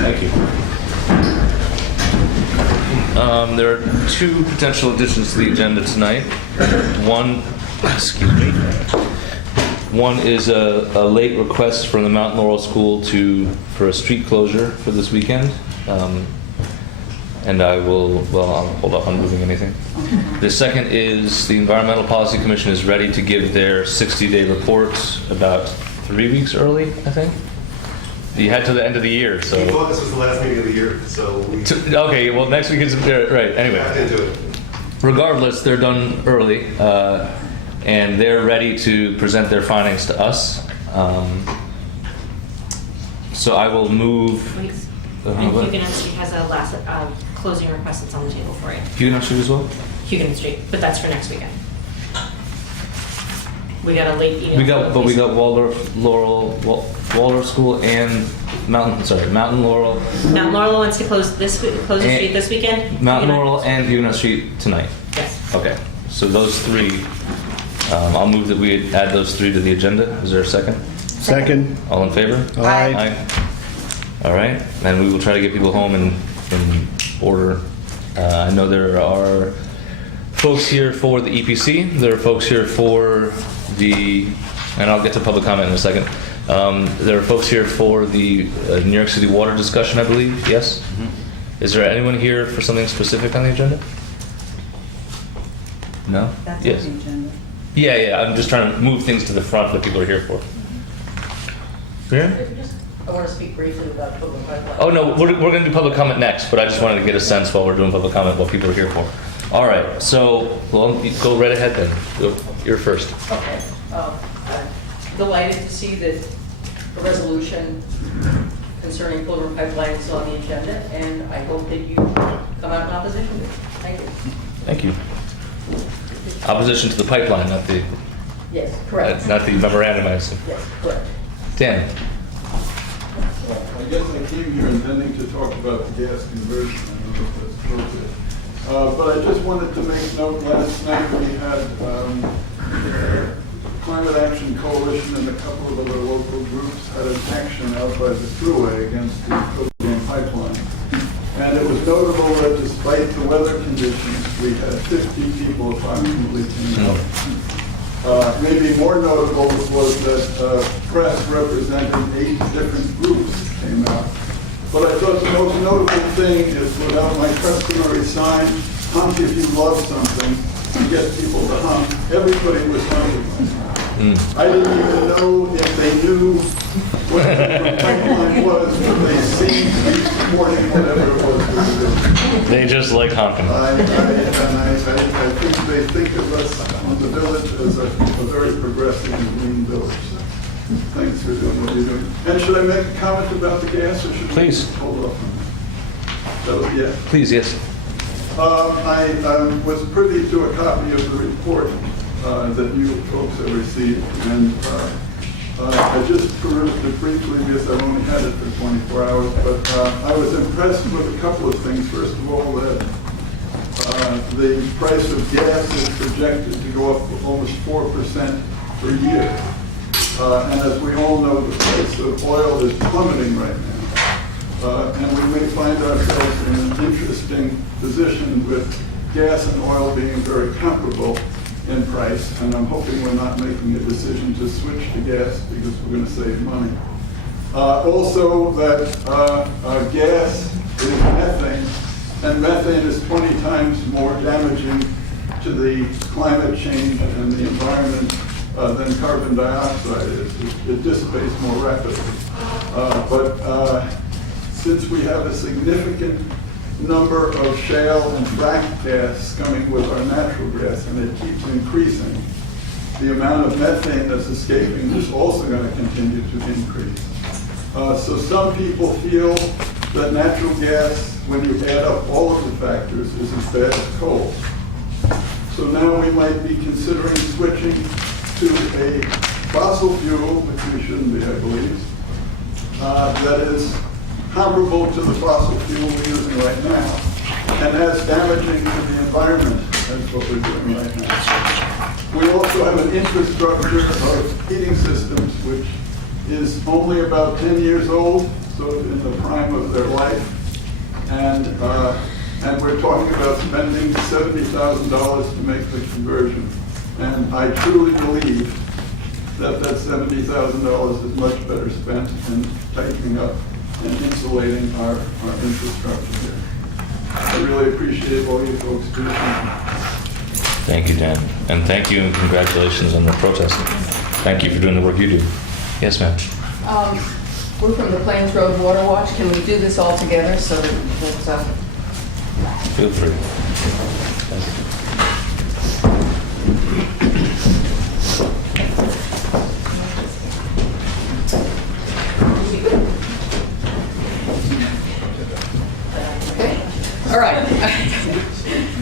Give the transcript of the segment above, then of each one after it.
Thank you. There are two potential additions to the agenda tonight. One is a late request from the Mount Laurel School for a street closure for this weekend. And I'll hold off on moving anything. The second is the Environmental Policy Commission is ready to give their 60-day report about 3 weeks early, I think. You had to the end of the year, so. We thought this was the last meeting of the year, so we. Okay, well, next week is, right, anyway. Back into it. Regardless, they're done early, and they're ready to present their findings to us. So I will move. Please. And Huguenot Street has a last closing request that's on the table for it. Huguenot Street as well? Huguenot Street, but that's for next weekend. We got a late email. We got Waldorf School and Mountain Laurel. Now Laurel wants to close the street this weekend. Mountain Huguenot- Laurel and Huguenot Street tonight. Yes. Okay, so those three, I'll move that we add those three to the agenda. Is there a second? Second. All in favor? Aye. All right, and we will try to get people home in order. I know there are folks here for the EPC. There are folks here for and I'll get to public comment in a second. There are folks here for the New York City water discussion, I believe. Yes? Mm-hmm. Is there anyone here for something specific on the agenda? No? That's Yes. on the agenda. Yeah, I'm just trying to move things to the front that people are here for. Yeah? I want to speak briefly about equipment pipeline. Oh, no, we're going to do public comment next, but I just wanted to get a sense while we're doing public comment what people are here for. All right, so go right ahead then. You're first. Okay. I'm delighted to see that a resolution concerning Pilgrim Pipeline is on the agenda, and I hope that you come out in opposition to it. Thank you. Thank you. Opposition to the pipeline, not the Yes, correct. not the memorandum, I assume. Yes, correct. Dan. Well, I guess I came here intending to talk about the gas conversion. I don't know if that's appropriate. But I just wanted to make note, last night we had Climate Action Coalition and a couple of other local groups had an action out by the thruway against the Pilgrim pipeline. And it was notable that despite the weather conditions, we had 50 people approximately came out. Maybe more notable was that press representing 8 different groups came out. But I thought the most notable thing is, without my customary sign, honk if you love something, to get people to honk, everybody was honking. I didn't even know if they knew what the pipeline was, but they seemed to be supporting whatever it was we were doing. They just like honking. I think they think of us on the village as a very progressive and green village. Thanks for doing what you're doing. And should I make a comment about the gas, or should Please. we hold off on that? Yeah. Please, yes. I was privy to a copy of the report that you folks have received, and I just perused it briefly because I've only had it for 24 hours, but I was impressed with a couple of things. First of all, that the price of gas is projected to go up almost 4% per year. And as we all know, the price of oil is plummeting right now. And we may find ourselves in an interesting position with gas and oil being very comparable in price. And I'm hoping we're not making a decision to switch to gas because we're going to save money. Also, that gas is methane, and methane is 20 times more damaging to the climate change and the environment than carbon dioxide is. It dissipates more rapidly. But since we have a significant number of shale and frack gas coming with our natural gas, and it keeps increasing, the amount of methane that's escaping is also going to continue to increase. So some people feel that natural gas, when you add up all of the factors, is as bad as coal. So now we might be considering switching to a fossil fuel, which we shouldn't be, I believe, that is comparable to the fossil fuel we're using right now, and as damaging to the environment as what we're doing right now. We also have an infrastructure of heating systems which is only about 10 years old, sort of in the prime of their life. And we're talking about spending $70,000 to make the conversion. And I truly believe that that $70,000 is much better spent in tightening up and insulating our infrastructure here. I really appreciate all you folks do. Thank you, Dan. And thank you and congratulations on the protest. Thank you for doing the work you do. Yes, ma'am. We're from the Plains Road Water Watch. Can we do this all together so that it's up? Feel free. Thank you. Okay. All right.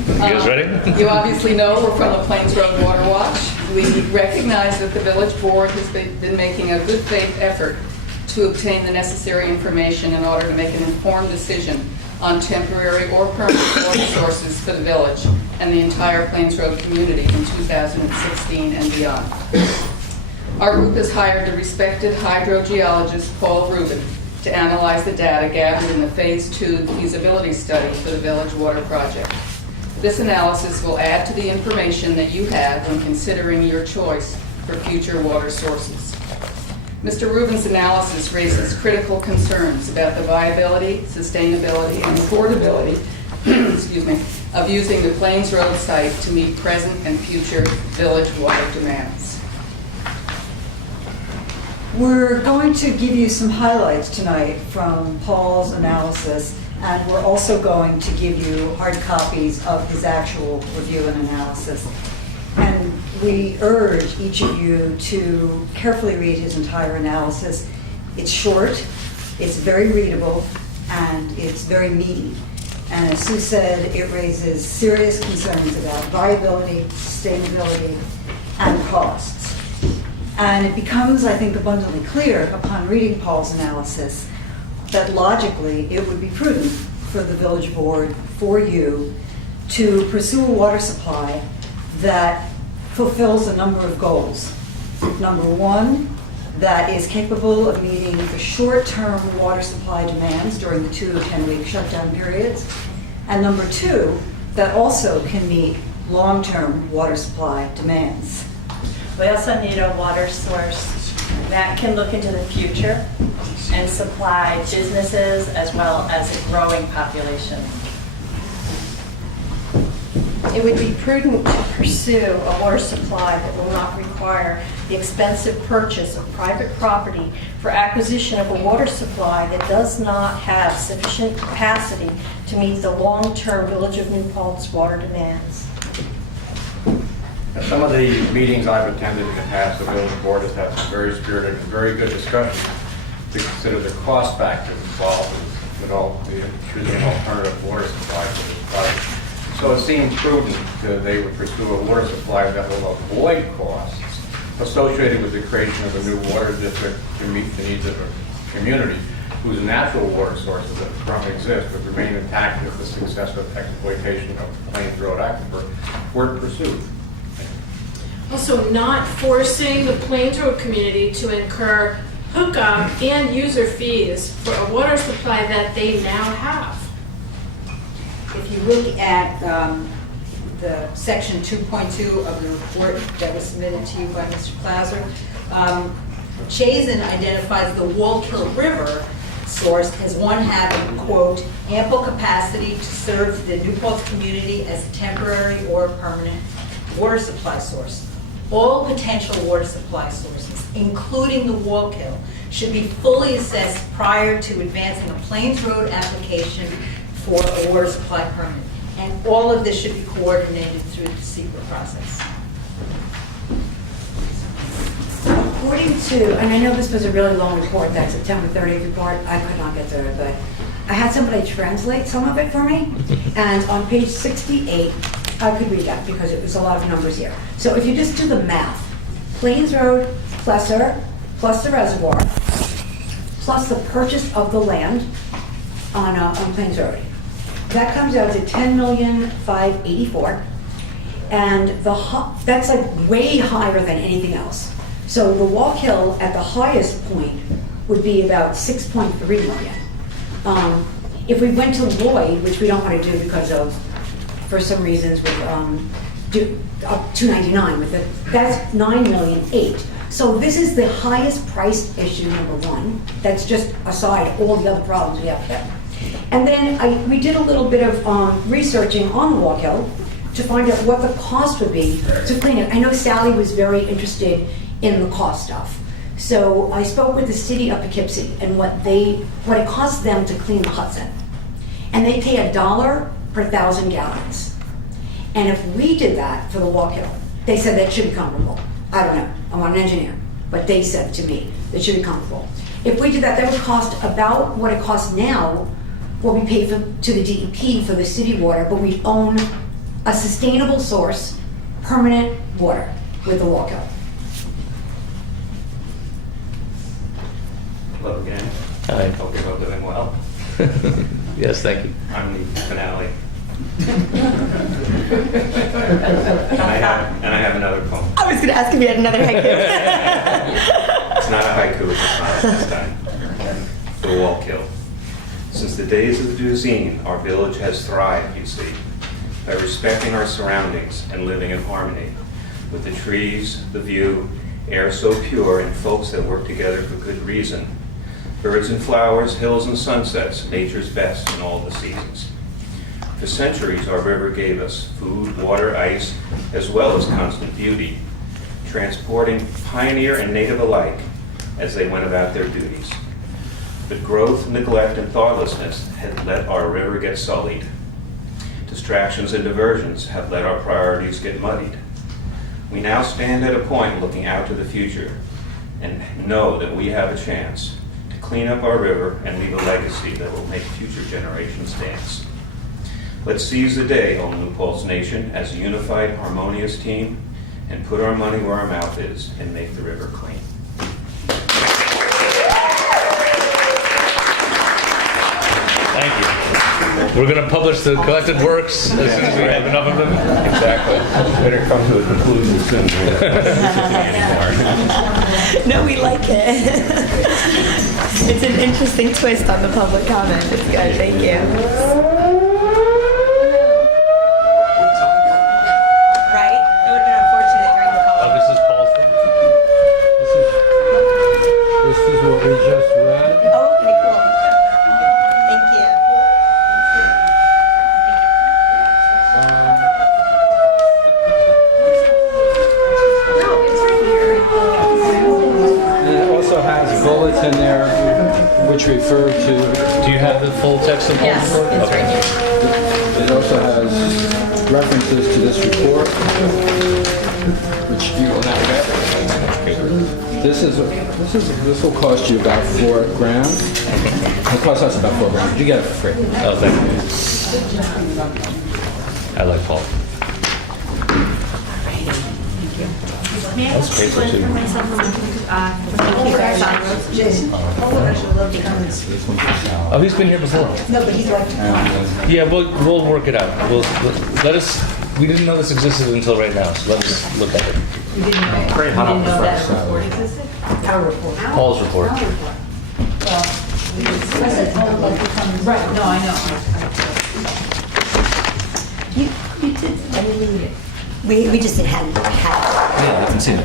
You guys ready? You obviously know we're from the Plains Road Water Watch. We recognize that the village board has been making a good faith effort to obtain the necessary information in order to make an informed decision on temporary or permanent water sources for the village and the entire Plains Road community in 2016 and beyond. Our group has hired the respected hydrogeologist Paul Rubin to analyze the data gathered in the Phase 2 feasibility study for the village water project. This analysis will add to the information that you have when considering your choice for future water sources. Mr. Rubin's analysis raises critical concerns about the viability, sustainability, and affordability excuse me, of using the Plains Road site to meet present and future village water demands. We're going to give you some highlights tonight from Paul's analysis, and we're also going to give you hard copies of his actual review and analysis. And we urge each of you to carefully read his entire analysis. It's short, it's very readable, and it's very meaty. And as Sue said, it raises serious concerns about viability, sustainability, and costs. And it becomes, I think, abundantly clear upon reading Paul's analysis that logically it would be prudent for the village board, for you, to pursue a water supply that fulfills a number of goals. Number one, that is capable of meeting the short-term water supply demands during the 2 to 10-week shutdown periods. And number two, that also can meet long-term water supply demands. We also need a water source that can look into the future and supply businesses as well as a growing population. It would be prudent to pursue a water supply that will not require the expensive purchase of private property for acquisition of a water supply that does not have sufficient capacity to meet the long-term Village of New Paltz water demands. Some of the meetings I've attended in the past, the village board has had some very spirited and very good discussions to consider the cost factors involved in choosing an alternative water supply for this project. So it seems prudent that they would pursue a water supply that will avoid costs associated with the creation of a new water district to meet the needs of a community whose natural water sources that currently exist would remain intact if the successive exploitation of the Plains Road aquifer were pursued. Also, not forcing the Plains Road community to incur hookup and user fees for a water supply that they now have. If you look at the section 2.2 of the report that was submitted to you by Mr. Clauser, Chazen identifies the Wallkill River source as one having, quote, ample capacity to serve the New Paltz community as a temporary or permanent water supply source. All potential water supply sources, including the Wallkill, should be fully assessed prior to advancing a Plains Road application for a water supply permit. And all of this should be coordinated through the secret process. According to, and I know this was a really long report, that September 30th report, I could not get through it, but I had somebody translate some of it for me, and on page 68, I could read that because it was a lot of numbers here. So if you just do the math, Plains Road plus the reservoir, plus the purchase of the land on Plains Road, that comes out to $10,584,000, and that's like way higher than anything else. So the Wallkill at the highest point would be about 6.3 million. If we went to Lloyd, which we don't want to do because of, for some reasons, with up 299 with it, that's 9,000,008. So this is the highest priced issue, number one. That's just aside all the other problems we have here. And then we did a little bit of researching on the Walk Hill to find out what the cost would be to clean it. I know Sally was very interested in the cost stuff. So I spoke with the city of Poughkeepsie and what it costs them to clean the Hudson. And they pay $1 per 1,000 gallons. And if we did that for the Walk Hill, they said that should be comparable. I don't know, I'm not an engineer, but they said to me that should be comparable. If we did that, that would cost about what it costs now, what we pay to the DEP for the city water, but we own a sustainable source, permanent water with the Walk Hill. Hello again. Hi. Hope you're both doing well. Yes, thank you. I'm the finale. and I have another poem. I was going to ask if you had another haiku. It's not a haiku, it's a sonnet this time. The Walk Hill. Since the days of the Duzine, our village has thrived, you see, by respecting our surroundings and living in harmony with the trees, the view, air so pure, and folks that work together for good reason. Birds and flowers, hills and sunsets, nature's best in all the seasons. For centuries, our river gave us food, water, ice, as well as constant beauty, transporting pioneer and native alike as they went about their duties. But growth, neglect, and thoughtlessness had let our river get sullied. Distractions and diversions have let our priorities get muddied. We now stand at a point looking out to the future and know that we have a chance to clean up our river and leave a legacy that will make future generations dance. Let's seize the day, O New Paltz Nation, as a unified, harmonious team, and put our money where our mouth is and make the river clean. Thank you. We're going to publish the collected works as soon as we have enough of them. Exactly. Better come to a conclusion soon. No, we like it. It's an interesting twist on the public comment. It's good. Thank you. Right? It would have been unfortunate during the call. Oh, this is Paul's thing? This is what we just read. Oh, okay, cool. Thank you. And it also has bullets in there which refer to, Do you have the full text of Paul's Yes, report? it's right here. it also has references to this report, which you will not get. This will cost you about $4,000. It costs us about $4,000. You get it for free. Oh, thank you. I like Paul. That's paper too. Oh, he's been here before. No, but he's like, Yeah, we'll work it out. We didn't know this existed until right now, so let us look at it. You didn't know that report existed? Our report. Paul's report. I said, right, no, I know. You did. I didn't need it. We just didn't have it. Yeah, I can see it.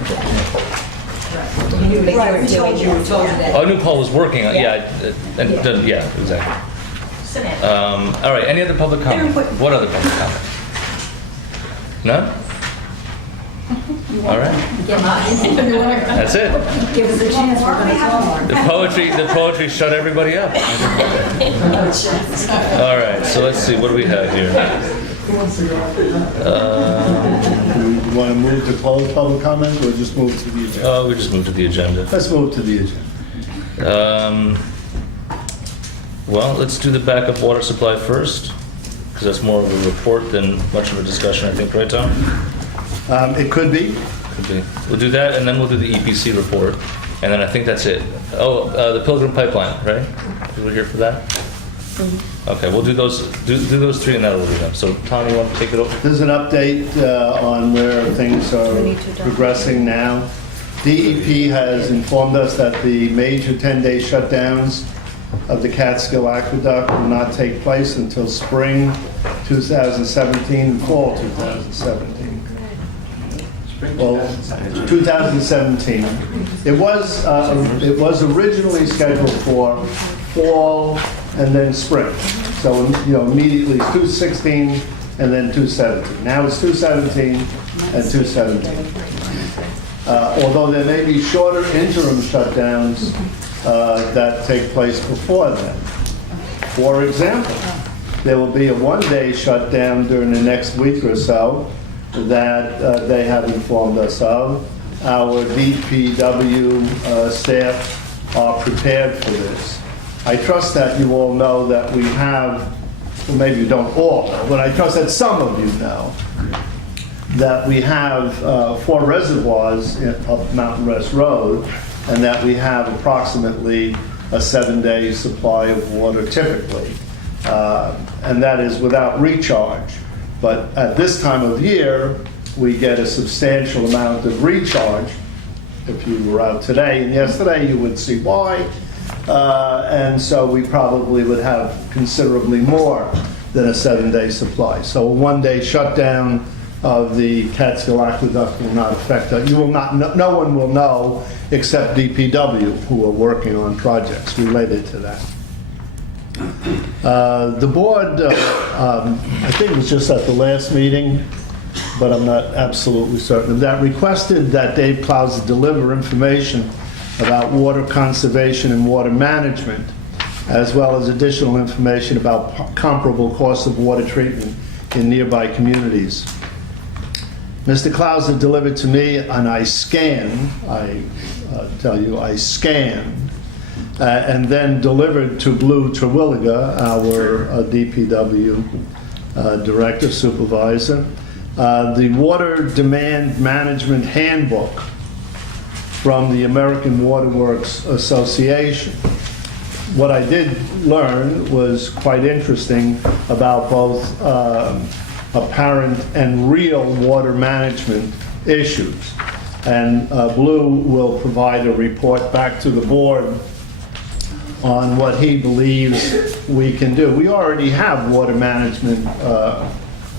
You knew they were doing, you were told you that. Oh, I knew Paul was working on, yeah, exactly. All right, any other public comment? What other public comment? None? All right. That's it. Give us a chance, we're gonna talk. The poetry shut everybody up. All right, so let's see, what do we have here? You want to move to close public comment or just move to the agenda? Oh, we just moved to the agenda. Let's move to the agenda. Well, let's do the backup water supply first, because that's more of a report than much of a discussion, I think, right, Tom? It could be. Could be. We'll do that, and then we'll do the EPC report, and then I think that's it. Oh, the Pilgrim Pipeline, right? You were here for that? Okay, we'll do those. Do those three, and that'll do them. So, Tom, you want to take it over? There's an update on where things are progressing now. DEP has informed us that the major 10-day shutdowns of the Catskill Aqueduct will not take place until spring 2017 and fall 2017. Well, 2017. It was originally scheduled for fall and then spring. So, immediately it's 216 and then 217. Now it's 217 and 217. Although there may be shorter interim shutdowns that take place before then. For example, there will be a one-day shutdown during the next week or so that they have informed us of. Our DPW staff are prepared for this. I trust that you all know that we have, well, maybe you don't all know, but I trust that some of you know that we have 4 reservoirs up Mountain Rest Road, and that we have approximately a 7-day supply of water typically. And that is without recharge. But at this time of year, we get a substantial amount of recharge. If you were out today and yesterday, you would see why. And so we probably would have considerably more than a 7-day supply. So a 1-day shutdown of the Catskill Aqueduct will not affect us. You will not. No one will know except DPW, who are working on projects related to that. The board, I think it was just at the last meeting, but I'm not absolutely certain of that, requested that Dave Klauser deliver information about water conservation and water management, as well as additional information about comparable costs of water treatment in nearby communities. Mr. Klauser delivered to me, and I scanned, I scanned, and then delivered to Blue Terwilliger, our DPW director, supervisor, the Water Demand Management Handbook from the American Water Works Association. What I did learn was quite interesting about both apparent and real water management issues. And Blue will provide a report back to the board on what he believes we can do. We already have water management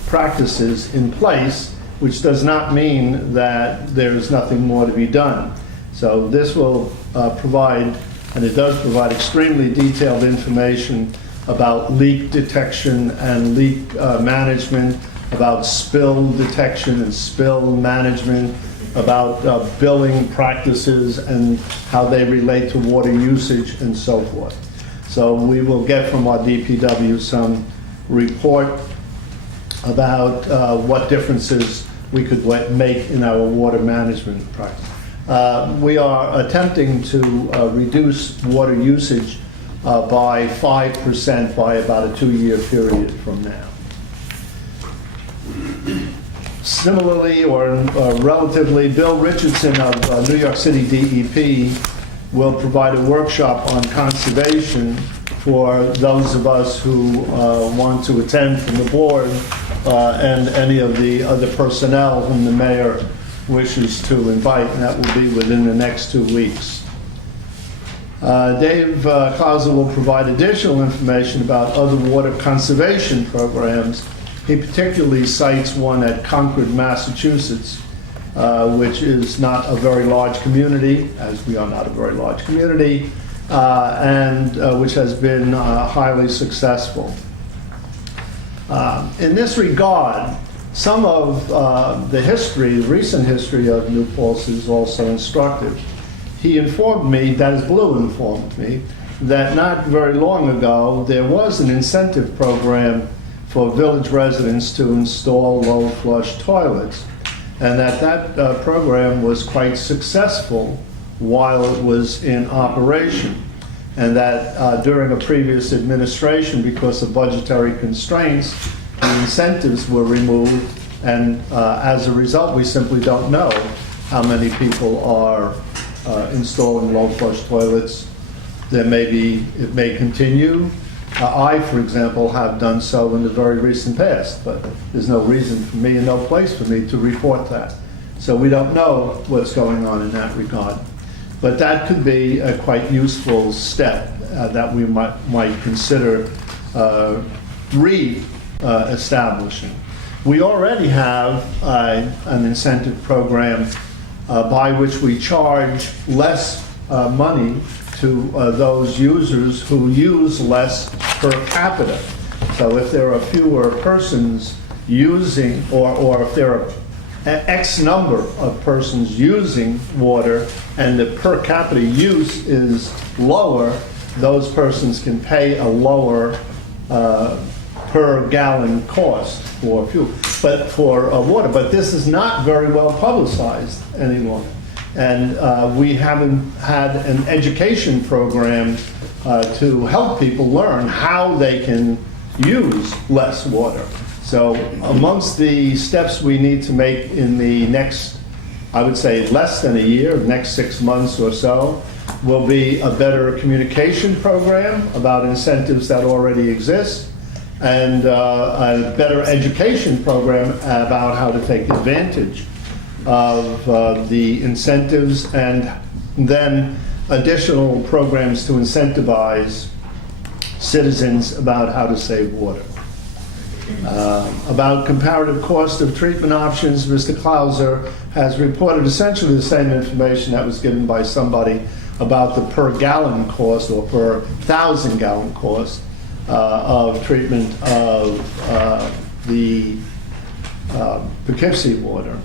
practices in place, which does not mean that there's nothing more to be done. So this will provide, and it does provide, extremely detailed information about leak detection and leak management, about spill detection and spill management, about billing practices and how they relate to water usage and so forth. So we will get from our DPW some report about what differences we could make in our water management practice. We are attempting to reduce water usage by 5% by about a 2-year period from now. Similarly, or relatively, Bill Richardson of New York City DEP will provide a workshop on conservation for those of us who want to attend from the board and any of the other personnel whom the mayor wishes to invite, and that will be within the next 2 weeks. Dave Klauser will provide additional information about other water conservation programs. He particularly cites one at Concord, Massachusetts, which is not a very large community, as we are not a very large community, and which has been highly successful. In this regard, some of the recent history of New Paltz is also instructive. He informed me, that is Blue informed me, that not very long ago there was an incentive program for village residents to install low flush toilets, and that program was quite successful while it was in operation, and that during a previous administration, because of budgetary constraints, the incentives were removed, and as a result, we simply don't know how many people are installing low flush toilets. It may continue. I, for example, have done so in the very recent past, but there's no reason for me and no place for me to report that. So we don't know what's going on in that regard. But that could be a quite useful step that we might consider re-establishing. We already have an incentive program by which we charge less money to those users who use less per capita. So if there are fewer persons using, or if there are X number of persons using water and the per capita use is lower, those persons can pay a lower per gallon cost for fuel, but for water. But this is not very well publicized any longer. And we haven't had an education program to help people learn how they can use less water. So amongst the steps we need to make in the next, I would say less than a year, next 6 months or so, will be a better communication program about incentives that already exist, and a better education program about how to take advantage of the incentives, and then additional programs to incentivize citizens about how to save water. About comparative cost of treatment options, Mr. Clauser has reported essentially the same information that was given by somebody about the per gallon cost or per 1,000 gallon cost of treatment of the Poughkeepsie water.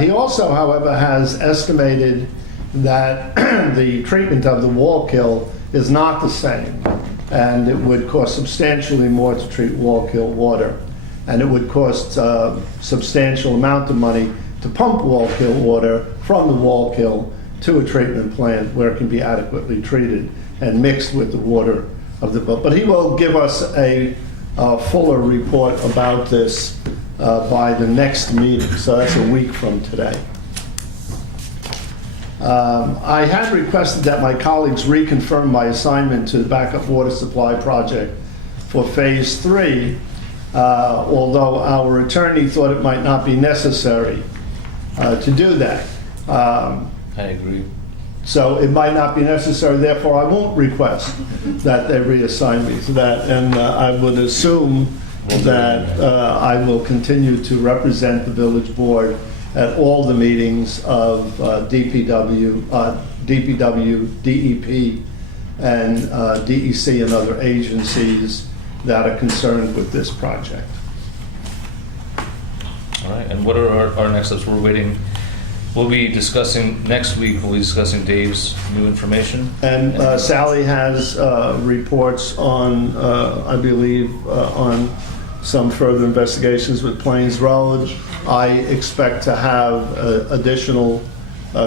He also, however, has estimated that the treatment of the Wallkill is not the same, and it would cost substantially more to treat Wallkill water, and it would cost a substantial amount of money to pump Wallkill water from the Wallkill to a treatment plant where it can be adequately treated and mixed with the water of the boat. But he will give us a fuller report about this by the next meeting, so that's a week from today. I had requested that my colleagues reconfirm my assignment to the backup water supply project for Phase 3, although our attorney thought it might not be necessary to do that. I agree. So it might not be necessary, therefore I won't request that they reassign me to that, and I would assume that I will continue to represent the village board at all the meetings of DPW, DEP, and DEC and other agencies that are concerned with this project. All right, and what are our next steps? We're waiting. We'll be discussing, next week, we'll be discussing Dave's new information. And Sally has reports on, I believe, on some further investigations with Plains Road. I expect to have additional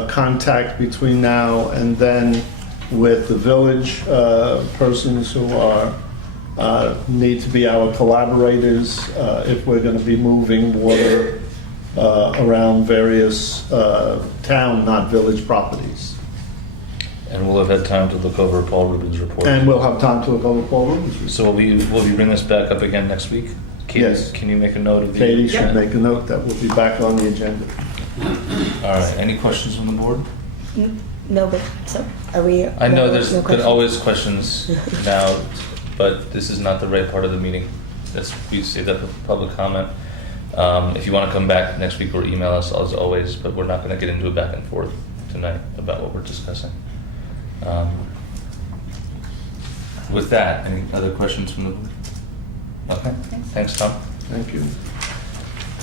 contact between now and then with the village persons who are need to be our collaborators if we're going to be moving water around various town, not village properties. And we'll have had time to look over Paul Rubin's report. And we'll have time to look over Paul Rubin's report. So will we bring this back up again next week? Yes. Can you make a note of the... Katie should make a note that we'll be back on the agenda. All right, any questions from the board? No, but so are we? I know there's no been always questions now, but this is not the right part of the meeting. We say that for public comment. If you want to come back next week or email us as always, but we're not going to get into a back and forth tonight about what we're discussing. With that, any other questions from the board? Okay, thanks, Tom. Thank you.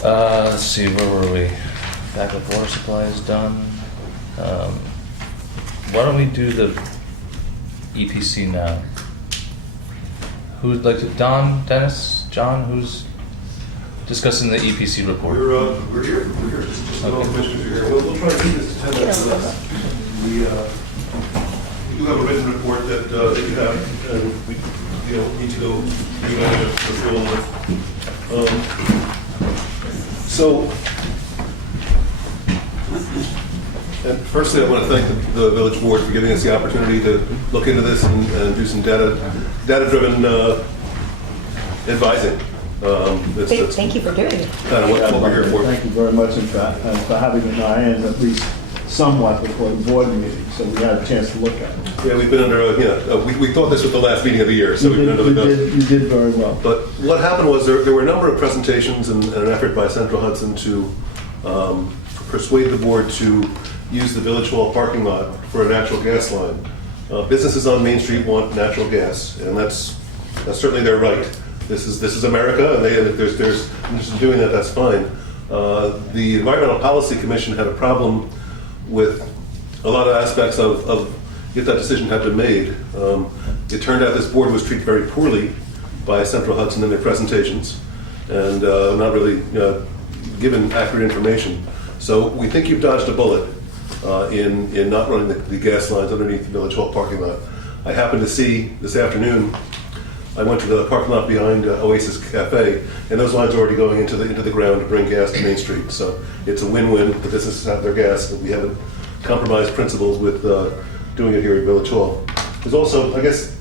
Let's see, where were we? Backup water supply is done. Why don't we do the EPC now? Who'd like to, Dennis, John, who's discussing the EPC report? We're here. Just all questions are here. We'll try to keep this to 10 minutes or less. We do have a written report that you have, and we need to go through that for full with. So, and firstly, I want to thank the village board for giving us the opportunity to look into this and do some data-driven advising. Thank you for doing it. Kind of what we're here for. Thank you very much, and for having it in our hands at least somewhat before the board meeting, so we had a chance to look at it. Yeah, we've been under, we thought this was the last meeting of the year, so we've been under the gun. You did very well. But what happened was there were a number of presentations and an effort by Central Hudson to persuade the board to use the Village Hall parking lot for a natural gas line. Businesses on Main Street want natural gas, and that's certainly their right. This is America, and if there's interest in doing that, that's fine. The Environmental Policy Commission had a problem with a lot of aspects of if that decision had been made. It turned out this board was treated very poorly by Central Hudson in their presentations, and not really given accurate information. So we think you've dodged a bullet in not running the gas lines underneath the Village Hall parking lot. I happened to see this afternoon, I went to the parking lot behind Oasis Cafe, and those lines are already going into the ground to bring gas to Main Street. So it's a win-win. The businesses have their gas, but we haven't compromised principles with doing it here at Village Hall. There's also, I guess,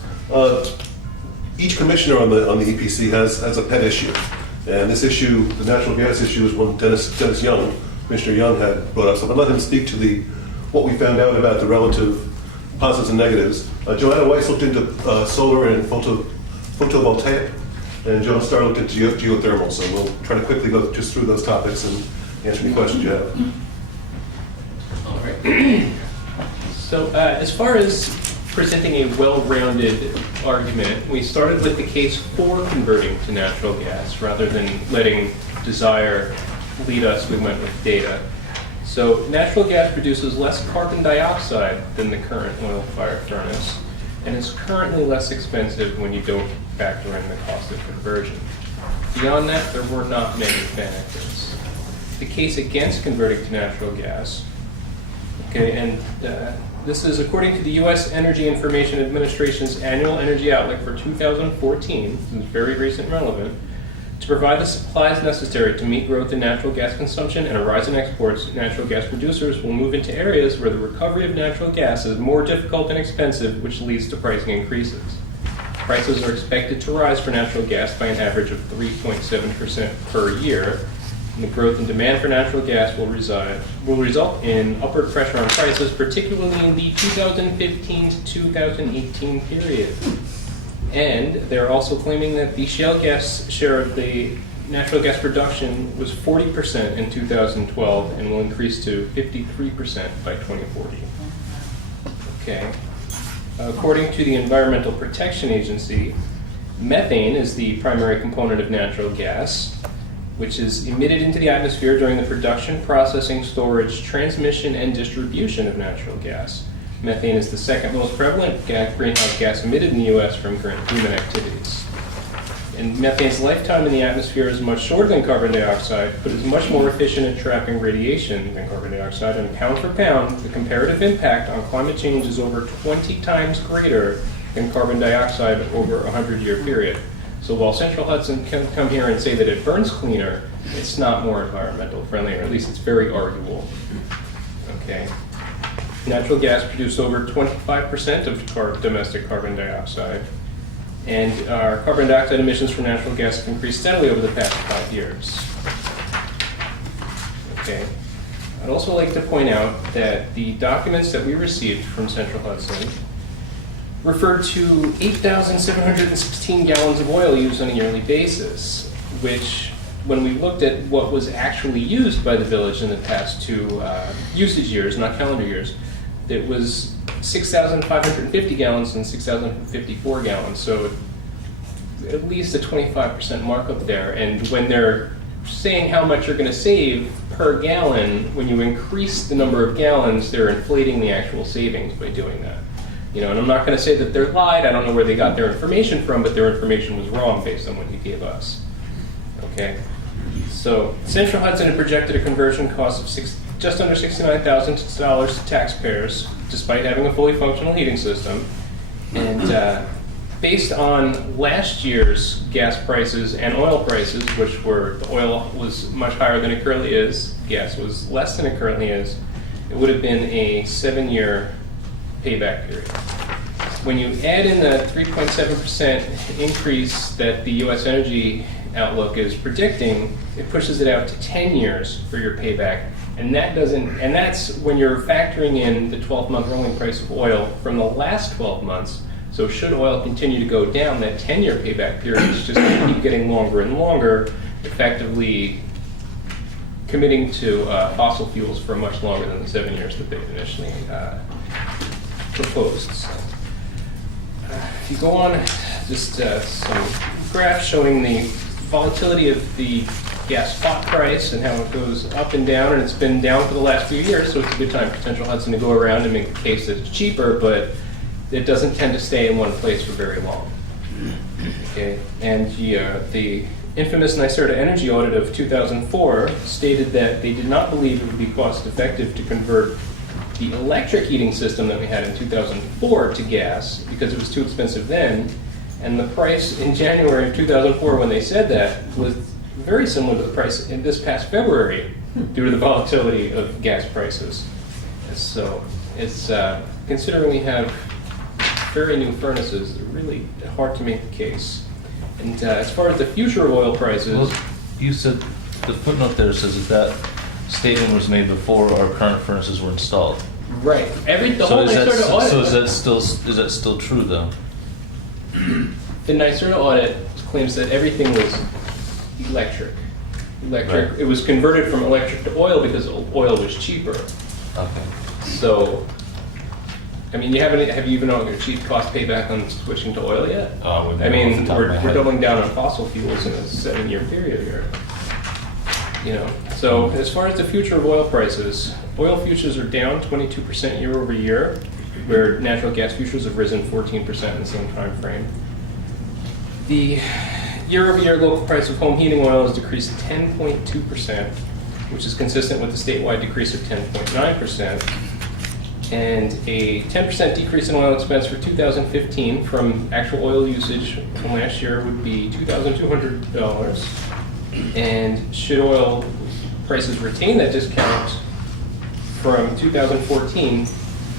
each commissioner on the EPC has a pet issue, and this issue, the natural gas issue, is one Dennis Young, Commissioner Young, had brought up. So I'll let him speak to what we found out about the relative positives and negatives. Joanna Weiss looked into solar and photovoltaic, and John Starr looked at geothermal. So we'll try to quickly go just through those topics and answer any questions you have. All right. So as far as presenting a well-rounded argument, we started with the case for converting to natural gas rather than letting desire lead us. We went with data. So natural gas produces less carbon dioxide than the current oil-fired furnace, and is currently less expensive when you don't factor in the cost of conversion. Beyond that, there were not many benefits. The case against converting to natural gas, okay, and this is according to the U.S. Energy Information Administration's annual energy outlook for 2014, it's very recent and relevant. To provide the supplies necessary to meet growth in natural gas consumption and a rise in exports, natural gas producers will move into areas where the recovery of natural gas is more difficult and expensive, which leads to pricing increases. Prices are expected to rise for natural gas by an average of 3.7% per year. And the growth in demand for natural gas will result in upward pressure on prices, particularly in the 2015 to 2018 period. And they're also claiming that the shale gas share of the natural gas production was 40% in 2012 and will increase to 53% by 2040. Okay. According to the Environmental Protection Agency, methane is the primary component of natural gas, which is emitted into the atmosphere during the production, processing, storage, transmission, and distribution of natural gas. Methane is the second most prevalent greenhouse gas emitted in the U.S. from human activities. And methane's lifetime in the atmosphere is much shorter than carbon dioxide, but is much more efficient at trapping radiation than carbon dioxide. And pound for pound, the comparative impact on climate change is over 20 times greater than carbon dioxide over a 100-year period. So while Central Hudson can come here and say that it burns cleaner, it's not more environmental friendly, or at least it's very arguable. Okay. Natural gas produced over 25% of domestic carbon dioxide, and our carbon dioxide emissions from natural gas have increased steadily over the past 5 years. Okay. I'd also like to point out that the documents that we received from Central Hudson referred to 8,716 gallons of oil used on a yearly basis, which, when we looked at what was actually used by the village in the past two usage years, not calendar years, it was 6,550 gallons and 6,054 gallons, so at least a 25% markup there. And when they're saying how much you're going to save per gallon, when you increase the number of gallons, they're inflating the actual savings by doing that. You know, and I'm not going to say that they're lied. I don't know where they got their information from, but their information was wrong based on what you gave us. Okay. So Central Hudson had projected a conversion cost of just under $69,000 to taxpayers, despite having a fully functional heating system. And based on last year's gas prices and oil prices, which were, the oil was much higher than it currently is, gas was less than it currently is, it would have been a 7-year payback period. When you add in the 3.7% increase that the U.S. Energy outlook is predicting, it pushes it out to 10 years for your payback. And that's when you're factoring in the 12-month rolling price of oil from the last 12 months. So should oil continue to go down, that 10-year payback period is just going to keep getting longer and longer, effectively committing to fossil fuels for much longer than the 7 years that they've initially proposed. So, if you go on, just some graphs showing the volatility of the gas spot price and how it goes up and down, and it's been down for the last few years, so it's a good time for Central Hudson to go around and make the case that it's cheaper, but it doesn't tend to stay in one place for very long. Okay, and the infamous NYSERDA energy audit of 2004 stated that they did not believe it would be cost effective to convert the electric heating system that we had in 2004 to gas because it was too expensive then, and the price in January of 2004 when they said that was very similar to the price in this past February due to the volatility of gas prices. So it's considering we have very new furnaces, it's really hard to make the case. And as far as the future of oil prices, Well, you said, the footnote there says that statement was made before our current furnaces were installed. right? The So whole is that, NYSERDA audit. so is that still true though? The NYSERDA audit claims that everything was electric. Right. It was converted from electric to oil because oil was cheaper. Okay. So, I mean, have you even achieved cost payback on switching to oil yet? I mean, we're doubling down on fossil fuels in a 7-year period here. You know, so as far as the future of oil prices, oil futures are down 22% year over year, where natural gas futures have risen 14% in the same time frame. The year-over-year local price of home heating oil has decreased 10.2%, which is consistent with the statewide decrease of 10.9%. And a 10% decrease in oil expense for 2015 from actual oil usage from last year would be $2,200. And should oil prices retain that discount from 2014,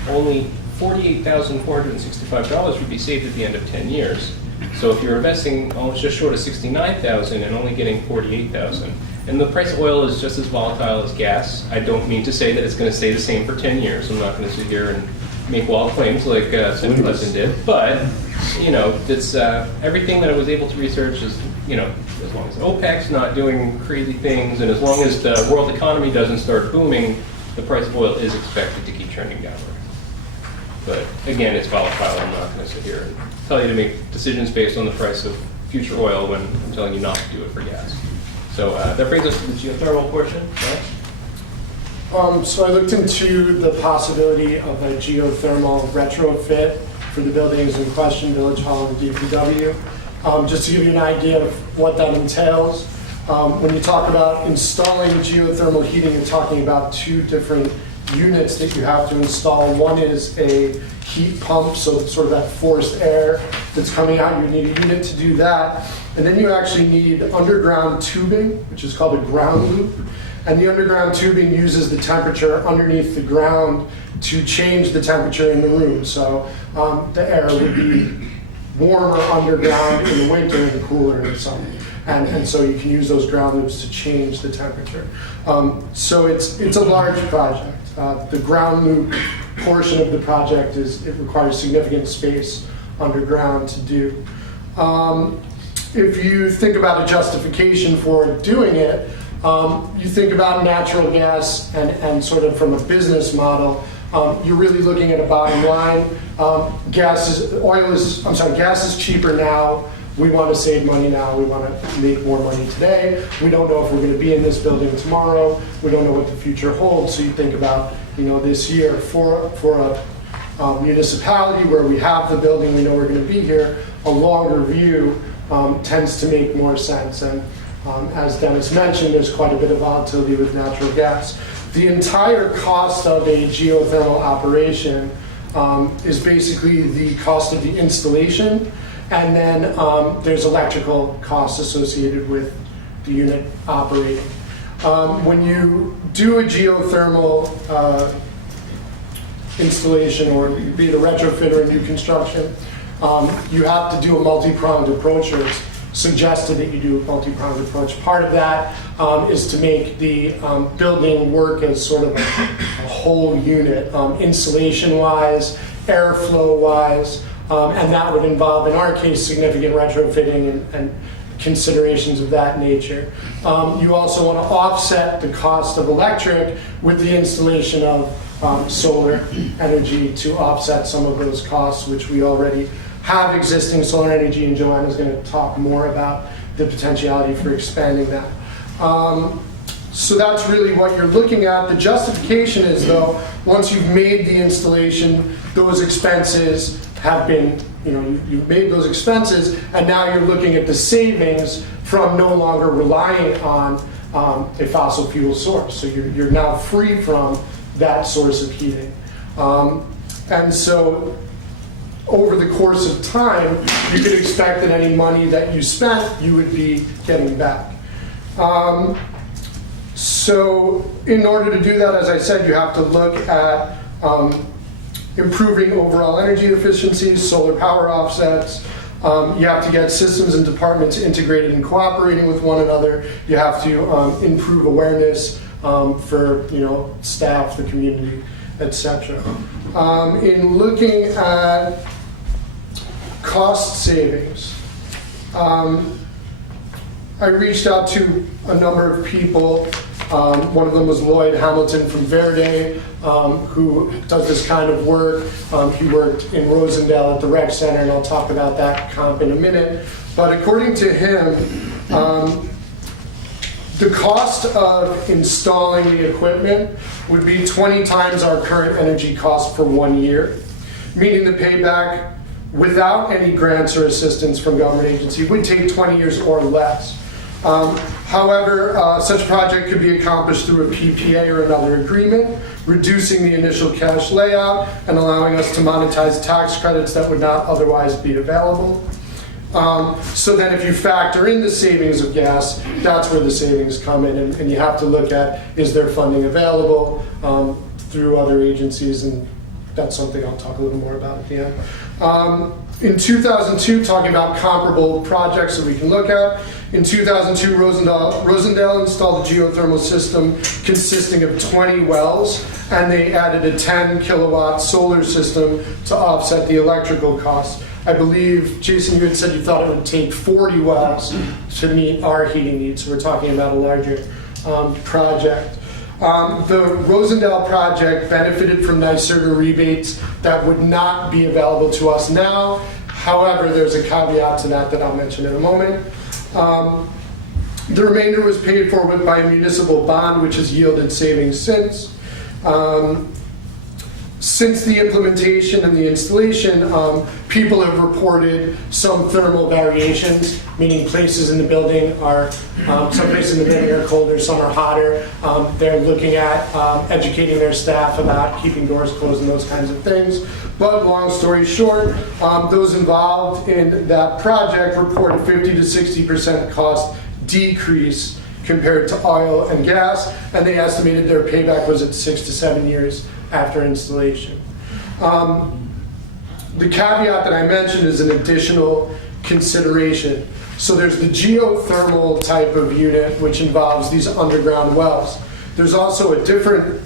only $48,465 would be saved at the end of 10 years. So if you're investing almost just short of $69,000 and only getting $48,000, and the price of oil is just as volatile as gas. I don't mean to say that it's going to stay the same for 10 years. I'm not going to sit here and make wild claims like Central Hudson did. But, you know, it's everything that I was able to research is, you know, as long as OPEC's not doing crazy things and as long as the world economy doesn't start booming, the price of oil is expected to keep trending downward. But again, it's volatile. I'm not going to sit here and tell you to make decisions based on the price of future oil when I'm telling you not to do it for gas. So that brings us to the geothermal portion. So I looked into the possibility of a geothermal retrofit for the buildings in question, Village Hall and DPW. Just to give you an idea of what that entails, when you talk about installing geothermal heating, you're talking about two different units that you have to install. One is a heat pump, so sort of that forced air that's coming out. You need a unit to do that. And then you actually need underground tubing, which is called a ground loop. And the underground tubing uses the temperature underneath the ground to change the temperature in the room. So the air would be warmer underground in the winter and cooler in the summer. And so you can use those ground loops to change the temperature. So it's a large project. The ground loop portion of the project it requires significant space underground to do. If you think about a justification for doing it, you think about natural gas and sort of from a business model, you're really looking at a bottom line. Gas is cheaper now. We want to save money now. We want to make more money today. We don't know if we're going to be in this building tomorrow. We don't know what the future holds. So you think about, this year for a municipality where we have the building, we know we're going to be here, a longer view tends to make more sense. And as Dennis mentioned, there's quite a bit of volatility with natural gas. The entire cost of a geothermal operation is basically the cost of the installation, and then there's electrical costs associated with the unit operating. When you do a geothermal installation, or be it a retrofit or a new construction, you have to do a multi-pronged approach. suggested that you do a multi-pronged approach. Part of that is to make the building work as sort of a whole unit, insulation-wise, airflow-wise, and that would involve, in our case, significant retrofitting and considerations of that nature. You also want to offset the cost of electric with the installation of solar energy to offset some of those costs, which we already have existing solar energy, and Joanna's going to talk more about the potentiality for expanding that. So that's really what you're looking at. The justification is, though, once you've made the installation, those expenses have been, you've made those expenses, and now you're looking at the savings from no longer relying on a fossil fuel source. So you're now free from that source of heating. And so over the course of time, you could expect that any money that you spent, you would be getting back. So in order to do that, as I said, you have to look at improving overall energy efficiencies, solar power offsets. You have to get systems and departments integrated and cooperating with one another. You have to improve awareness for staff, the community, etc. In looking at cost savings, I reached out to a number of people. One of them was Lloyd Hamilton from Verde, who does this kind of work. He worked in Rosendale at the Rec Center, and I'll talk about that comp in a minute. But according to him, the cost of installing the equipment would be 20 times our current energy cost for 1 year, meaning the payback without any grants or assistance from government agency would take 20 years or less. However, such a project could be accomplished through a PPA or another agreement, reducing the initial cash layout and allowing us to monetize tax credits that would not otherwise be available. So then if you factor in the savings of gas, that's where the savings come in, and you have to look at, is there funding available through other agencies, and that's something I'll talk a little more about at the end. In 2002, talking about comparable projects that we can look at, in 2002, Rosendale installed a geothermal system consisting of 20 wells, and they added a 10 kilowatt solar system to offset the electrical costs. I believe, Jason, you had said you thought it would take 40 wells to meet our heating needs, so we're talking about a larger project. The Rosendale project benefited from NYSERDA rebates that would not be available to us now. However, there's a caveat to that I'll mention in a moment. The remainder was paid for by a municipal bond, which has yielded savings since. Since the implementation and the installation, people have reported some thermal variations, meaning places in the building are, some places in the building are colder, some are hotter. They're looking at educating their staff about keeping doors closed and those kinds of things. But long story short, those involved in that project reported 50 to 60% cost decrease compared to oil and gas, and they estimated their payback was at 6 to 7 years after installation. The caveat that I mentioned is an additional consideration. So there's the geothermal type of unit, which involves these underground wells. There's also a different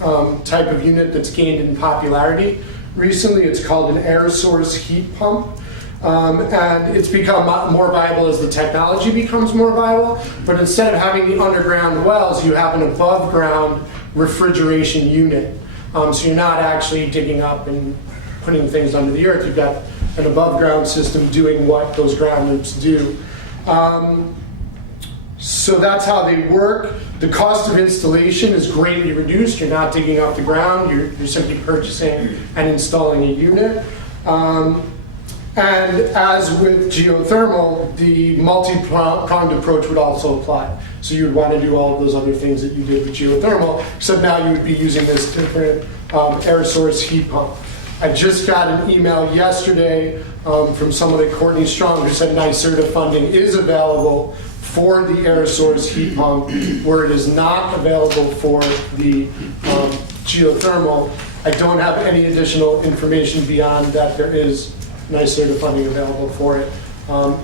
type of unit that's gained in popularity recently. It's called an air source heat pump. And it's become more viable as the technology becomes more viable. But instead of having the underground wells, you have an above ground refrigeration unit. So you're not actually digging up and putting things under the earth. You've got an above ground system doing what those ground loops do. So that's how they work. The cost of installation is greatly reduced. You're not digging up the ground. You're simply purchasing and installing a unit. And as with geothermal, the multi-pronged approach would also apply. So you would want to do all of those other things that you did with geothermal, except now you would be using this different air source heat pump. I just got an email yesterday from someone at Courtney Strong who said NYSERDA funding is available for the air source heat pump, where it is not available for the geothermal. I don't have any additional information beyond that there is NYSERDA funding available for it.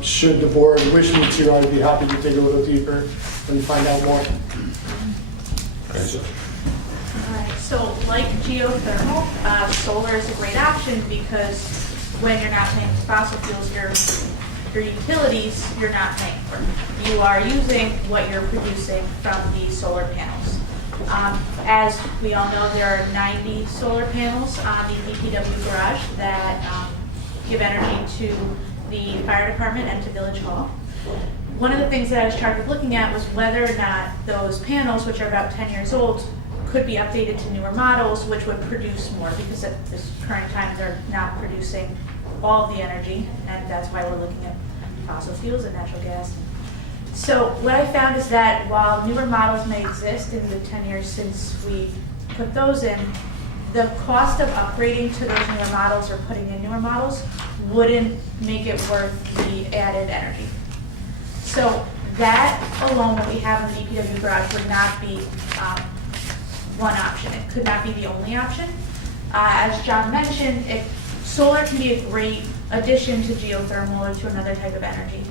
Should the board wish me to, I'd be happy to dig a little deeper and find out more. Alright, so like geothermal, solar is a great option because when you're not paying for fossil fuels, your utilities, you're not paying for. You are using what you're producing from the solar panels. As we all know, there are 90 solar panels on the DPW garage that give energy to the fire department and to Village Hall. One of the things that I was charged with looking at was whether or not those panels, which are about 10 years old, could be updated to newer models, which would produce more, because at this current time they're not producing all of the energy, and that's why we're looking at fossil fuels and natural gas. So what I found is that while newer models may exist in the 10 years since we put those in, the cost of upgrading to those newer models or putting in newer models wouldn't make it worth the added energy. So that alone, what we have in the DPW garage, would not be one option. It could not be the only option. As John mentioned, solar can be a great addition to geothermal or to another type of energy.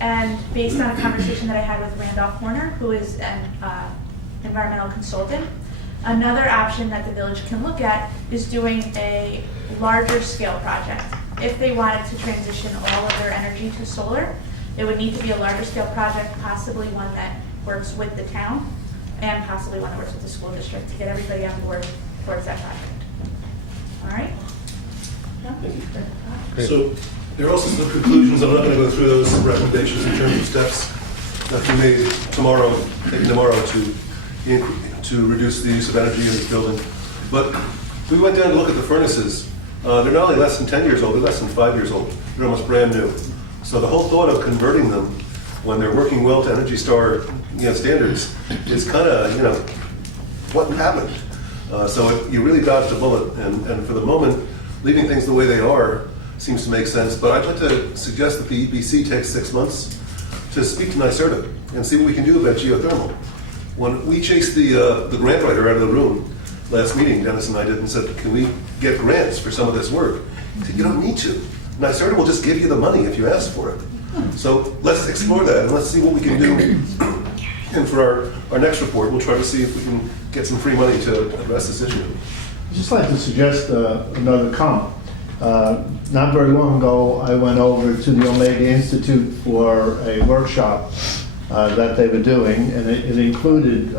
And based on a conversation that I had with Randolph Horner, who is an environmental consultant, another option that the village can look at is doing a larger scale project. If they wanted to transition all of their energy to solar, it would need to be a larger scale project, possibly one that works with the town and possibly one that works with the school district to get everybody on board towards that project. All right? So there are also some conclusions. I'm not going to go through those recommendations in terms of steps that can be made tomorrow, taken tomorrow to reduce the use of energy in this building. But we went down to look at the furnaces. They're not only less than 10 years old, they're less than 5 years old. They're almost brand new. So the whole thought of converting them when they're working well to Energy Star standards is kind of, what happened? So you really dodged a bullet. And for the moment, leaving things the way they are seems to make sense. But I'd like to suggest that the EPC takes 6 months to speak to NYSERDA and see what we can do about geothermal. When we chased the grant writer out of the room last meeting, Dennis and I did, and said, can we get grants for some of this work? He said, you don't need to. NYSERDA will just give you the money if you ask for it. So let's explore that and let's see what we can do. And for our next report, we'll try to see if we can get some free money to address this issue. I'd just like to suggest another comment. Not very long ago, I went over to the Omega Institute for a workshop that they were doing, and it included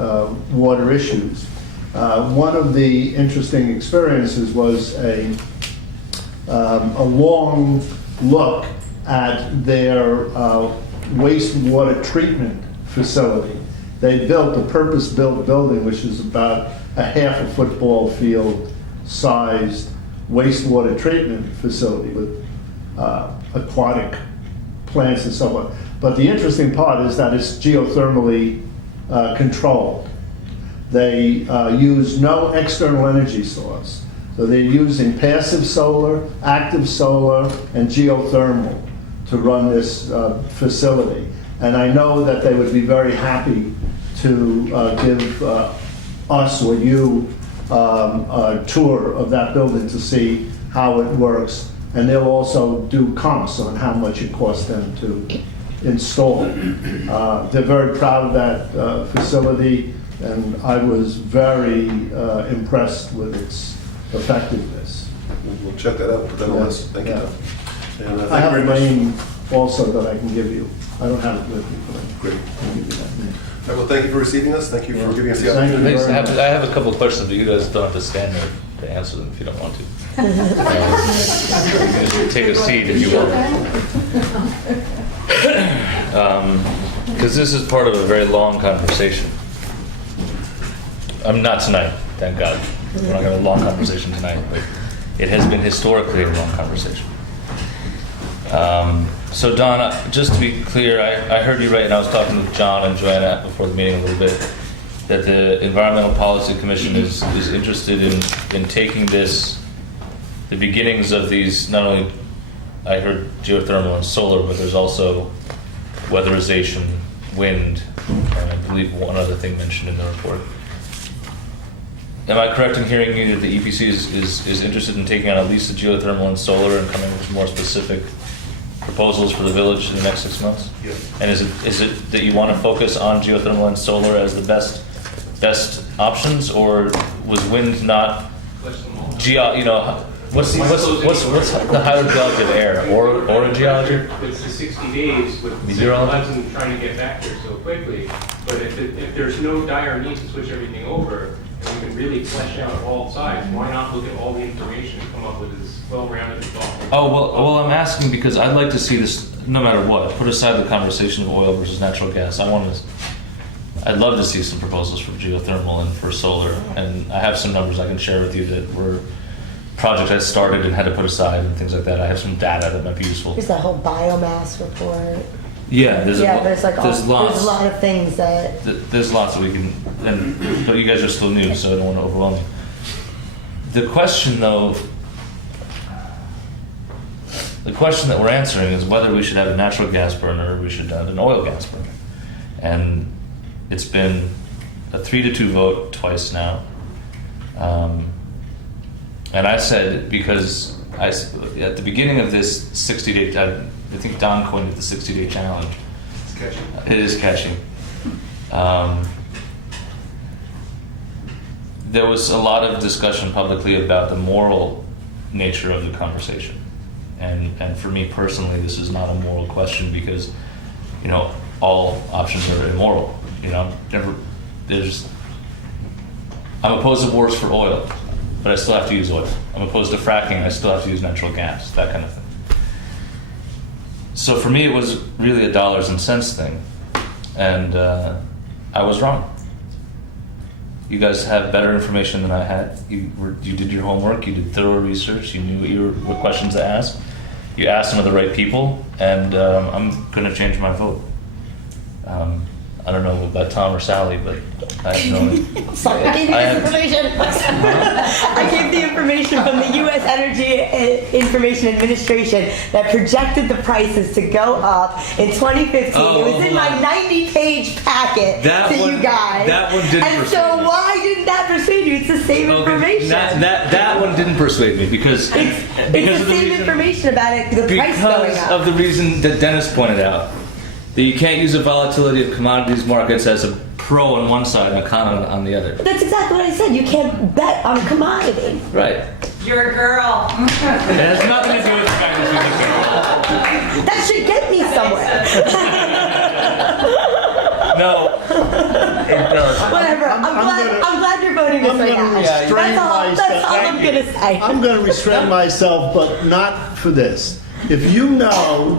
water issues. One of the interesting experiences was a long look at their wastewater treatment facility. They built a purpose-built building, which is about a half a football field sized wastewater treatment facility with aquatic plants and so on. But the interesting part is that it's geothermally controlled. They use no external energy source. So they're using passive solar, active solar, and geothermal to run this facility. And I know that they would be very happy to give us or you a tour of that building to see how it works. And they'll also do comps on how much it costs them to install. They're very proud of that facility, and I was very impressed with its effectiveness. We'll check that out, put that on the list. Thank you. And I thank have you a very much. name also that I can give you. I don't have it with me, but I Great. can give you that name. All right, well, thank you for receiving us. Thank you for giving us the Thank you opportunity. very much. I have a couple of questions, but you guys don't have to stand there to answer them if you don't want to. You can just take a seat if you want. Because this is part of a very long conversation. Not tonight, thank God. We're not going to have a long conversation tonight, but it has been historically a long conversation. So Don, just to be clear, I heard you right, and I was talking with John and Joanna before the meeting a little bit, that the Environmental Policy Commission is interested in taking this, the beginnings of these, not only, I heard geothermal and solar, but there's also weatherization, wind, and I believe one other thing mentioned in the report. Am I correct in hearing you that the EPC is interested in taking on at least the geothermal and solar and coming with more specific proposals for the village in the next 6 months? Yes. And is it that you want to focus on geothermal and solar as the best options, or was wind not what's the hydrogeology of air or geology? It's the 60 days with the Meteorology? floods and trying to get back there so quickly. But if there's no dire need to switch everything over, and we can really flesh out all sides, why not look at all the information and come up with this well-rounded thought? Oh, well, I'm asking because I'd like to see this, no matter what, put aside the conversation of oil versus natural gas. I'd love to see some proposals for geothermal and for solar. And I have some numbers I can share with you that were projects I started and had to put aside and things like that. I have some data that might be useful. There's that whole biomass report. Yeah, there's lots. There's a lot of things that. There's lots that we can, but you guys are still new, so I don't want to overwhelm you. The question, though, that we're answering is whether we should have a natural gas burner or we should have an oil gas burner. And it's been a 3-2 vote twice now. And I said, because at the beginning of this 60-day, I think Don coined it the 60-day challenge. It's catchy. It is catchy. There was a lot of discussion publicly about the moral nature of the conversation. And for me personally, this is not a moral question because, all options are immoral. I'm opposed to wars for oil, but I still have to use oil. I'm opposed to fracking, I still have to use natural gas, that kind of thing. So for me, it was really a dollars and cents thing, and I was wrong. You guys have better information than I had. You did your homework, you did thorough research, you knew what questions to ask. You asked some of the right people, and I'm going to change my vote. I don't know about Tom or Sally, but I have no idea. I gave you this information. I gave the information from the U.S. Energy Information Administration that projected the prices to go up in 2015. It was in my 90-page packet you guys. That one didn't And persuade so me. why didn't that persuade you? It's the same information. That one didn't persuade me because It's the same information about it, the price going because up. of the reason that Dennis pointed out. That you can't use the volatility of commodities markets as a pro on one side and a con on the other. That's exactly what I said. You can't bet on a commodity. Right. You're a girl. It has nothing to do with the fact that she's a girl. That should get me somewhere. No, it does. Whatever. I'm glad you're voting this way now. That's all I'm going to say. I'm going to restrain myself, but not for this. If you know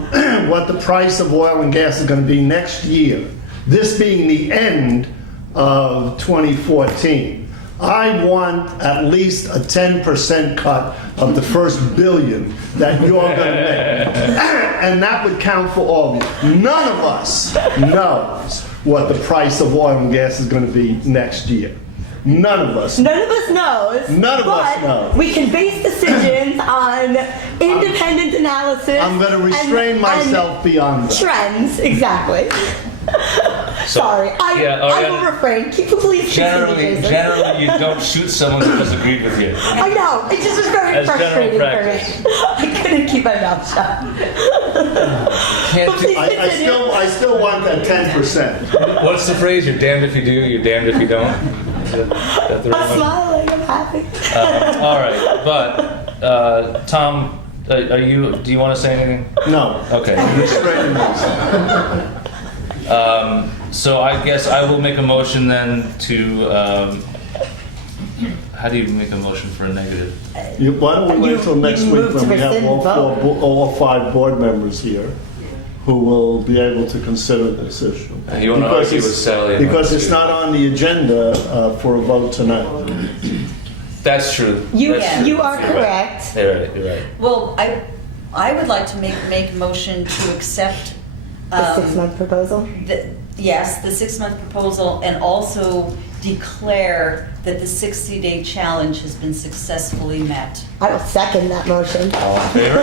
what the price of oil and gas is going to be next year, this being the end of 2014, I want at least a 10% cut of the first billion that you're going to make. And that would count for all of you. None of us knows what the price of oil and gas is going to be next year. None of us. None of us knows. None of us know. We can base decisions on independent analysis. I'm going to restrain myself beyond that. Trends, exactly. Sorry, I will refrain. Please Generally, you don't shoot someone who disagreed with you. I know. It just was very As frustrating general for me. I couldn't keep my mouth shut. I still want that 10%. What's the phrase? You're damned if you do, you're damned if you don't. Is that the right I'm one? smiling. I'm happy. All right, but Tom, do you want to say anything? No. Okay. I'm restraining myself. So I guess I will make a motion then to. How do you make a motion for a negative? Why don't we wait till next week when we have all 5 board members here who will be able to consider this issue? You want to argue with Sally? Because it's not on the agenda for a vote tonight. That's true. You are correct. You're right. Well, I would like to make a motion to accept The 6-month proposal? Yes, the 6-month proposal, and also declare that the 60-day challenge has been successfly met. I will second that motion. All in favor?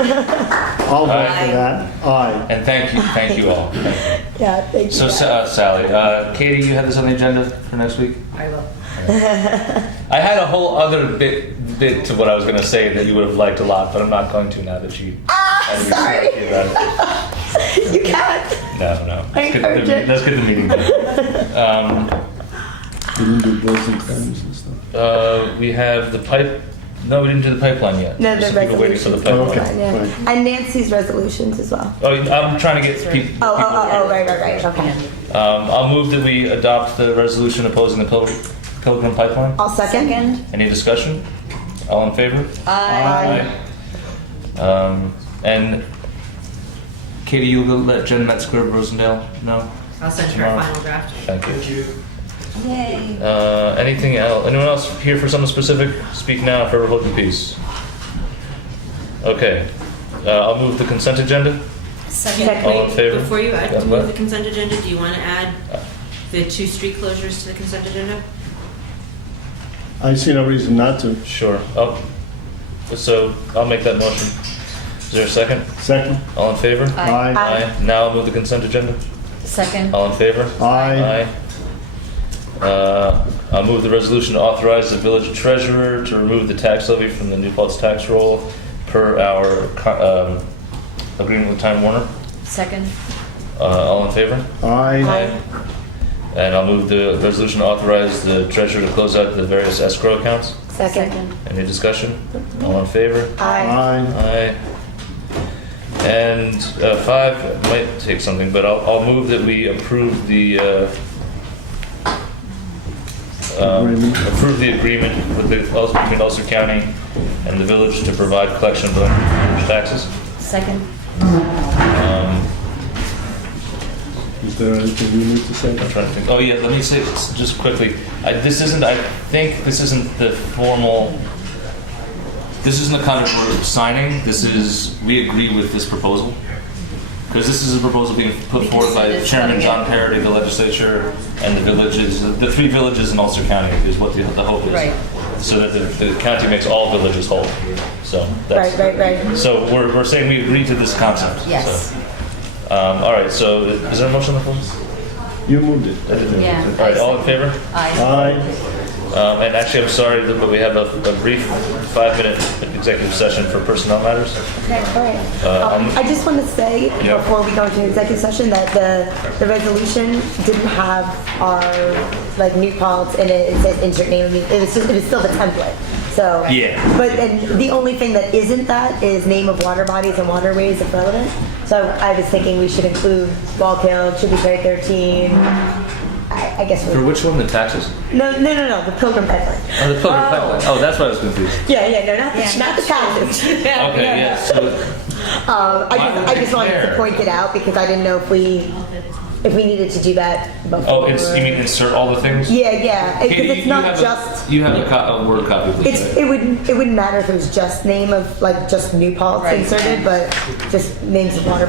I'll vote for that. Aye. And thank you all. Yeah, thank you. So Sally, Katie, you have this on the agenda for next week? I will. I had a whole other bit to what I was going to say that you would have liked a lot, but I'm not going to now that you Sorry. You can't. No. I encourage it. Let's get the meeting done. We didn't do bills and claims and stuff. We have the pipe. No, we didn't do the pipeline yet. No, the Just people waiting for the resolutions. pipeline. Yeah. And Nancy's resolutions as well. Oh, I'm trying to get people. Oh, right, okay. I'll move that we adopt the resolution opposing the Pilgrim pipeline. I'll second. Any discussion? All in favor? Aye. And Katie, you'll go let Jen Metzger of Rosendale know? I'll send you our final draft. Thank you. Yay. Anything else? Anyone else here for something specific? Speak now for hope and peace. Okay. I'll move the consent agenda. Second. All in favor? Before you Yeah, move what? the consent agenda, do you want to add the 2 street closures to the consent agenda? I see no reason not to. Sure. So I'll make that motion. Is there a second? Second. All in favor? Aye. Aye. Now I'll move the consent agenda. Second. All in favor? Aye. I'll move the resolution to authorize the village treasurer to remove the tax levy from the New Paltz tax roll per our agreement with Time Warner. Second. All in favor? Aye. And I'll move the resolution to authorize the treasurer to close out the various escrow accounts. Second. Any discussion? All in favor? Aye. Aye. And 5 might take something, but I'll move that we approve the agreement with between Ulster County and the village to provide collection of village taxes. Second. Is there anything you need to say? I'm trying to think. Oh yeah, let me say just quickly. I think this isn't the formal. This isn't the contract we're signing. This is we agree with this proposal because this is a proposal being put forward by Chairman John Parody, the legislature, and the villages. The 3 villages in Ulster County is what the hope is. Right. So that the county makes all villages whole. So that's, Right. So we're saying we agree to this concept. Yes. So, all right. So is there a motion on the floor? You moved it. I did. Yeah. All right. All in favor? Aye. And actually, I'm sorry, but we have a brief 5-minute executive session for personnel matters. Okay, all right. I just want to say before we go into executive session that the resolution didn't have our New Paltz in it. It says insert name. It was still the template. So Yeah. But then the only thing that isn't that is name of water bodies and waterways if relevant. So I was thinking we should include Wallkill, Tributary 13. I guess For which one? The taxes? No, the Pilgrim pipeline. Oh, the Pilgrim pipeline. Oh, that's why I was confused. No, not the taxes. Okay, yeah. So, I just wanted to point it out because I didn't know if we needed to do that before. you mean insert all the things? Yeah, because Katie, it's not just. You have a word copy of this, right? It wouldn't matter if it was just name of just New Paltz inserted, but just names of water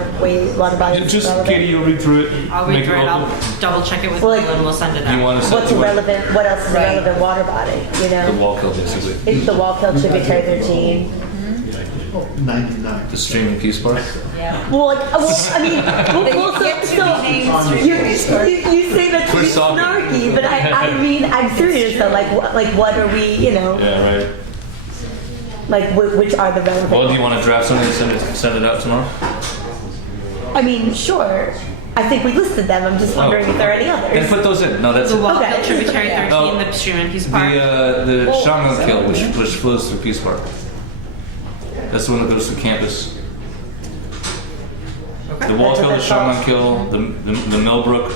bodies. Just Katie, you'll read through it. I'll read through it, I'll double check it with Bill and we'll send it out. You want to What's relevant? What else is a relevant water body? You know. The Wallkill, basically. It's the Wallkill Tributary 13. 99. The stream in Peace Park. Well, you say that to be snarky, but I mean, I'm serious though. What are we, Yeah, right. Which are the relevant? Well, do you want to draft something and send it out tomorrow? I mean, sure. I think we listed them. I'm just wondering if there are any others. Then put those in. No, that's The it. Wallkill Tributary 13, Oh, the stream in Peace Park. The Shanghai Kill, which flows through Peace Park. That's the one that goes to campus. The Wallkill, the Shanghai Kill, the Millbrook,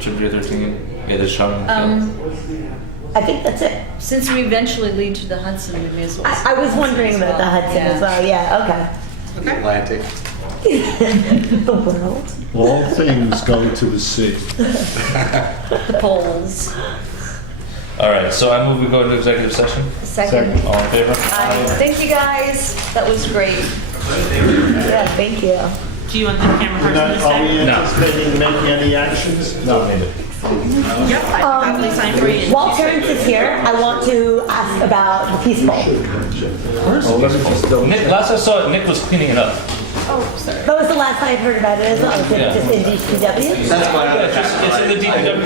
Tributary 13. Yeah, the Shanghai Kill. I think that's it. Since we eventually lead to the Hudson, we may as well. I was wondering about the Hudson as well. Yeah, okay. Atlantic. The world. All things go to the sea. The polls. All right, so I move we go into executive session. Second. All in favor? Thank you guys. That was great. Yeah, thank you. Do you want the camera person to Are we stay? anticipating making any actions? No. Yep, I can probably sign for you. While Terrence is here, I want to ask about the Peace Bowl. Nick, last I saw it, Nick was cleaning it up. That was the last I heard about it as well. Was it Yeah. just in DPW? That's why it's in the DPW.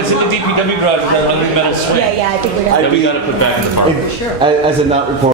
It's in the DPW garage with that ugly metal swing. Yeah, I think we're That gonna. we got to put back in the park. As a not report.